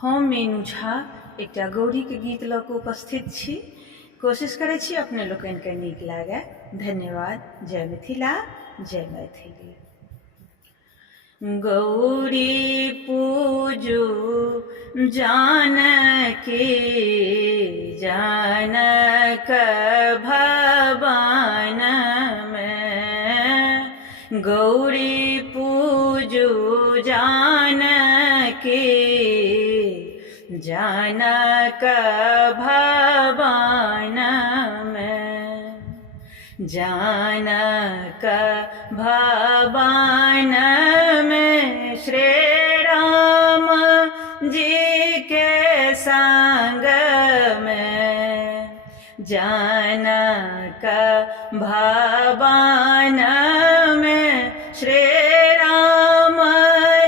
हम मीनू झा एकटा गौरीके गीत लऽ कऽ उपस्थित छी। कोशिश करै छी अपने लोकनिके नीक लागय। धन्यवाद। जय मिथिला, जय मैथिली। गौरी पूजू जानकी, जानक भवन में। गौरी पूजू जानकी, जानक भवन में। जानक भवन में श्री राम जी के संग में। जानक भवन में श्री राम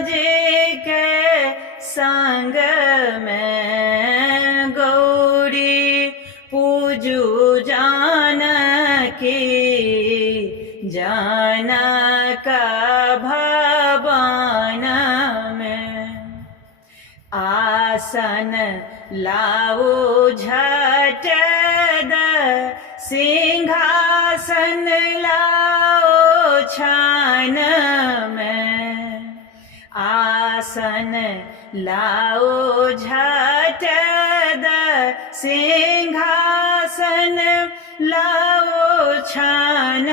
जी के संग में। गौरी पूजू जानकी, जानक भवन में। आसन लाओ झट द, सिंहासन लाओ छान में। आसन लाओ झट द, सिंहासन लाओ छान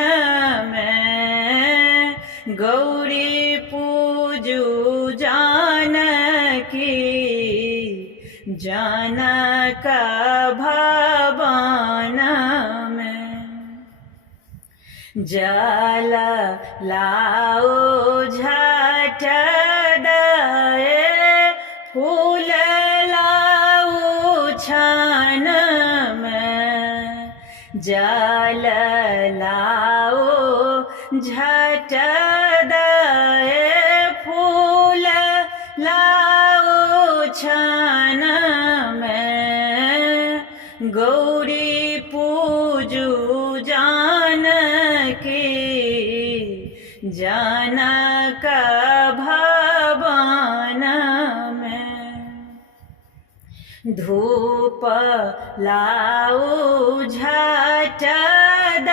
में। गौरी पूजू जानकी, जानक भवन में। जल लाओ झट द, फूल लाओ छान में। जल लाओ झट द, फूल लाओ छान में। गौरी पूजू जानकी, जानक भवन में। धूप लाओ झट द,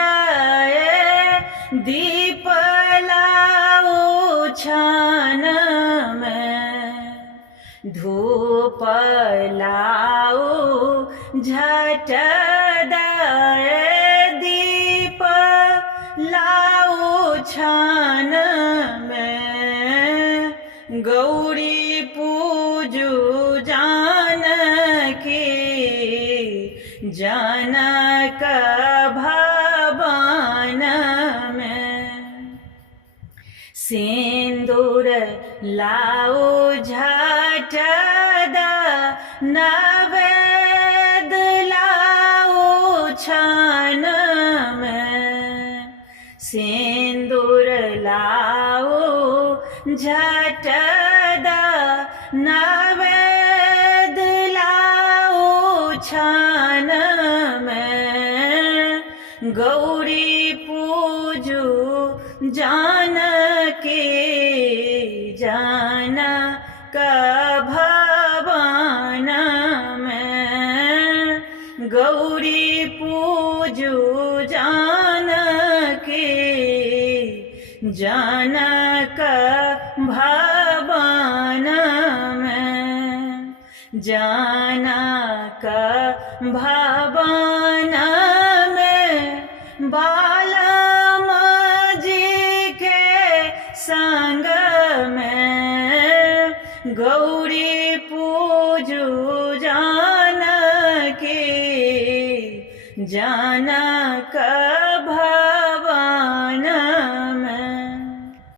दीप लाओ छान में। धूप लाओ झट द, दीप लाओ छान में। गौरी पूजू जानकी, जानक भवन में। सिंदूर लाओ झट द, नवेद लाओ छान में। सिंदूर लाओ झट द, नवेद लाओ छान में। गौरी पूजू जानकी, जानक भवन में। गौरी पूजू जानकी, जानक भवन में। जानक भवन में बालम जी के संग में। गौरी पूजू जानकी, जानक भवन